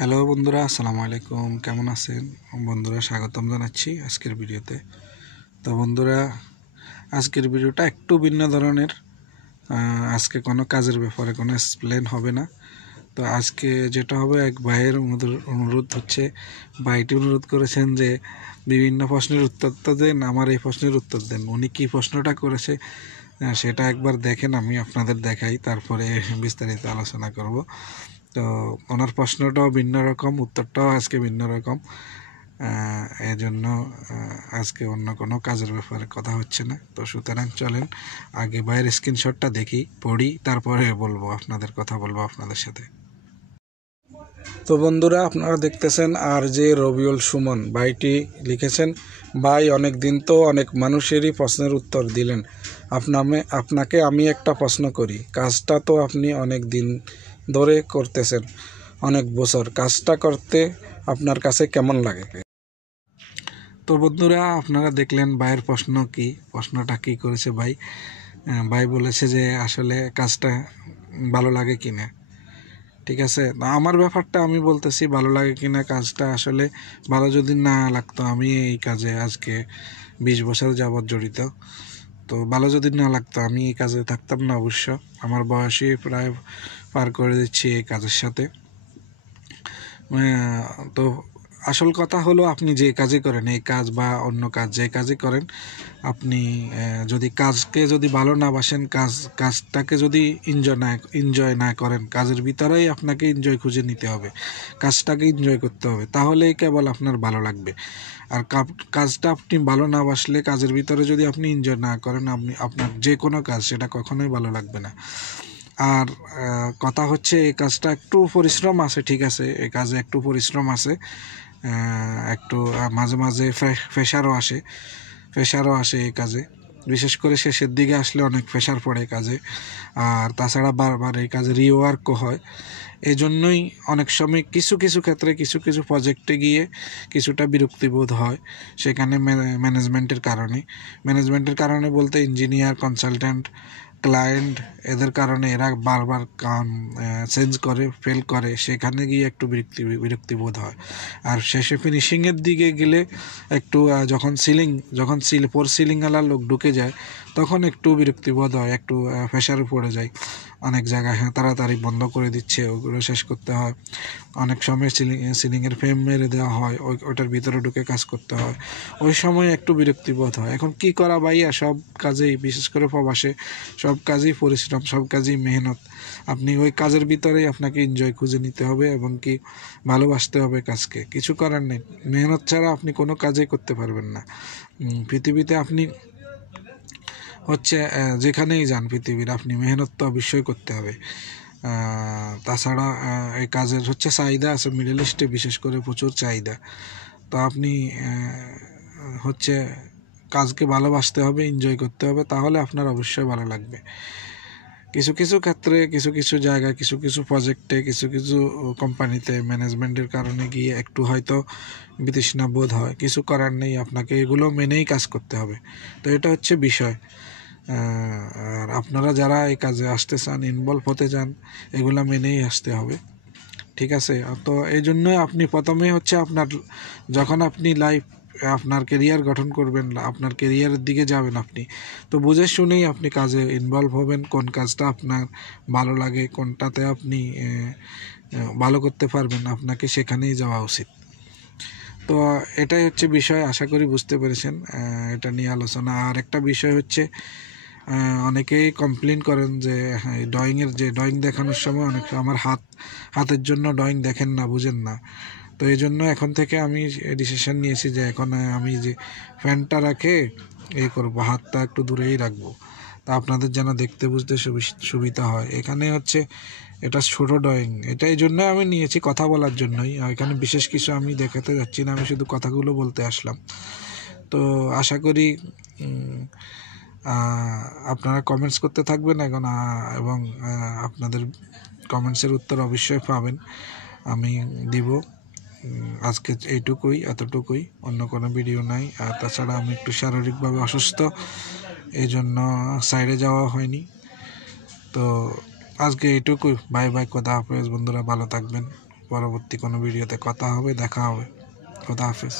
Hello বন্ধুরা, আসসালামু আলাইকুম। কেমন আছেন বন্ধুরা? স্বাগতম জানাচ্ছি আজকের ভিডিওতে। তো বন্ধুরা, আজকের ভিডিওটা একটু ভিন্ন ধরনের। আজকে কোনো কাজের ব্যাপারে কোনো এক্সপ্লেন হবে না। তো আজকে যেটা হবে, এক ভাইয়ের অনুরোধ হচ্ছে, ভাইটি অনুরোধ করেছেন যে বিভিন্ন প্রশ্নের উত্তর তো দেন, আমার এই প্রশ্নের উত্তর দেন। উনি কী প্রশ্নটা করেছে সেটা একবার দেখেন, আমি আপনাদের দেখাই, তারপরে বিস্তারিত আলোচনা করব। তো ওনার প্রশ্নটাও ভিন্ন রকম, উত্তরটাও আজকে ভিন্ন রকম। এজন্য আজকে অন্য কোনো কাজের ব্যাপারে কথা হচ্ছে না। তো সুতরাং চলেন আগে ভাইয়ের স্ক্রিনশটটা দেখি, পড়ি, তারপরে বলবো, আপনাদের কথা বলবো আপনাদের সাথে। তো বন্ধুরা, আপনারা দেখতেছেন আর যে রবিউল সুমন ভাইটি লিখেছেন, ভাই অনেক দিন তো অনেক মানুষেরই প্রশ্নের উত্তর দিলেন, আপনাকে আমি একটা প্রশ্ন করি। কাজটা তো আপনি অনেক দিন ধরে করতেছেন, অনেক বছর। কাজটা করতে আপনার কাছে কেমন লাগে? তো বন্ধুরা, আপনারা দেখলেন ভাইয়ের প্রশ্নটা কি করেছে ভাই। ভাই বলেছে যে আসলে কাজটা ভালো লাগে কিনা। ঠিক আছে, আমার ব্যাপারটা আমি বলতেছি, ভালো লাগে কিনা। কাজটা আসলে ভালো যদি না লাগতো, আমি এই কাজে আজকে 20 বছর যাবৎ জড়িত। তো ভালো যদি না লাগতো, আমি এই কাজে থাকতাম না অবশ্য। আমার বয়সই প্রায় পার করে দিচ্ছি এই কাজের সাথে। তো আসল কথা হলো, আপনি যে কাজই করেন, এই কাজ বা অন্য কাজ, যে কাজই করেন, আপনি যদি কাজকে যদি ভালো না বাসেন, কাজটাকে যদি এনজয় না করেন, কাজের ভিতরেই আপনাকে এনজয় খুঁজে নিতে হবে, কাজটাকে এনজয় করতে হবে, তাহলেই কেবল আপনার ভালো লাগবে। আর কাজটা আপনি ভালো না বাসলে, কাজের ভিতরে যদি আপনি এনজয় না করেন, আপনার যে কোনো কাজ, সেটা কখনোই ভালো লাগবে না। আর কথা হচ্ছে, এই কাজটা একটু পরিশ্রম আছে, ঠিক আছে, এই কাজে একটু পরিশ্রম আছে, একটু মাঝে মাঝে প্রেশারও আসে এই কাজে। বিশেষ করে শেষের দিকে আসলে অনেক প্রেশার পড়ে কাজে। আর তাছাড়া বারবার এই কাজে রিওয়ার্কও হয়। এই জন্যই অনেক সময় কিছু কিছু ক্ষেত্রে, কিছু কিছু প্রজেক্টে গিয়ে কিছুটা বিরক্তিবোধ হয়, সেখানে ম্যানেজমেন্টের কারণে বলতে ইঞ্জিনিয়ার, কনসালট্যান্ট, ক্লায়েন্ট, এদের কারণে এরা বারবার কাম চেঞ্জ করে, ফেল করে, সেখানে গিয়ে একটু বিরক্তিবোধ হয়। আর শেষে ফিনিশিংয়ের দিকে গেলে একটু যখন সিলিংওয়ালা লোক ঢুকে যায়, তখন একটু বিরক্তিবোধ হয়, একটু প্রেশারে পড়ে যায়। অনেক জায়গায় তাড়াতাড়ি বন্ধ করে দিচ্ছে, ওগুলো শেষ করতে হয়। অনেক সময় সিলিংয়ের ফ্রেম মেরে দেওয়া হয়, ওটার ভিতরে ঢুকে কাজ করতে হয়, ওই সময় একটু বিরক্তিবোধ হয়। এখন কি করা ভাইয়া, সব কাজেই, বিশেষ করে প্রবাসে, সব কাজেই পরিশ্রম, সব কাজেই মেহনত। আপনি ওই কাজের ভিতরেই আপনাকে এনজয় খুঁজে নিতে হবে, এবং কি ভালোবাসতে হবে কাজকে। কিছু করার নেই, মেহনত ছাড়া আপনি কোনো কাজই করতে পারবেন না পৃথিবীতে। আপনি হচ্ছে যেখানেই যান পৃথিবীর, আপনি মেহনত তো অবশ্যই করতে হবে। তাছাড়া এই কাজের হচ্ছে চাহিদা আছে, মিডল ইস্টে বিশেষ করে প্রচুর চাহিদা। তো আপনি হচ্ছে কাজকে ভালোবাসতে হবে, এনজয় করতে হবে, তাহলে আপনার অবশ্যই ভালো লাগবে। কিছু কিছু ক্ষেত্রে, কিছু কিছু জায়গায়, কিছু কিছু প্রজেক্টে, কিছু কিছু কোম্পানিতে ম্যানেজমেন্টের কারণে গিয়ে একটু হয়তো বিতৃষ্ণা বোধ হয়। কিছু করার নেই, আপনাকে এগুলো মেনেই কাজ করতে হবে। তো এটা হচ্ছে বিষয়। আর আপনারা যারা এই কাজে আসতে চান, ইনভলভ হতে চান, এগুলো মেনেই আসতে হবে, ঠিক আছে। তো এই জন্যই আপনি প্রথমে হচ্ছে যখন আপনি আপনার কেরিয়ার গঠন করবেন, আপনার কেরিয়ারের দিকে যাবেন, আপনি তো বুঝে শুনেই আপনি কাজে ইনভলভ হবেন। কোন কাজটা আপনার ভালো লাগে, কোনটাতে আপনি ভালো করতে পারবেন, আপনাকে সেখানেই যাওয়া উচিত। তো এটাই হচ্ছে বিষয়, আশা করি বুঝতে পেরেছেন এটা নিয়ে আলোচনা। আর একটা বিষয় হচ্ছে, অনেকেই কমপ্লেন করেন যে ড্রয়িং দেখানোর সময় অনেক আমার হাতের জন্য ড্রয়িং দেখেন না, বুঝেন না। তো এই জন্য এখন থেকে আমি ডিসিশন নিয়েছি যে এখন আমি যে ফ্যানটা রাখে করবো, হাতটা একটু দূরেই রাখবো, তা আপনাদের যেন দেখতে বুঝতে সুবিধা হয়। এখানে হচ্ছে এটা ছোট ড্রয়িং, এটা এই জন্য আমি নিয়েছি, কথা বলার জন্যই। এখানে বিশেষ কিছু আমি দেখাতে যাচ্ছি না, আমি শুধু কথাগুলো বলতে আসলাম। তো আশা করি আপনারা কমেন্টস করতে থাকবেন এখন, এবং আপনাদের কমেন্টসের উত্তর অবশ্যই পাবেন, আমি দিব। আজকে এতটুকুই, অন্য কোনো ভিডিও নাই। আর তাছাড়া আমি একটু শারীরিকভাবে অসুস্থ, এই জন্য সাইডে যাওয়া হয়নি। তো আজকে এইটুকুই, বাই বাই, খোদা হাফেজ বন্ধুরা, ভালো থাকবেন। পরবর্তী কোনো ভিডিওতে কথা হবে, দেখা হবে। খোদা হাফেজ।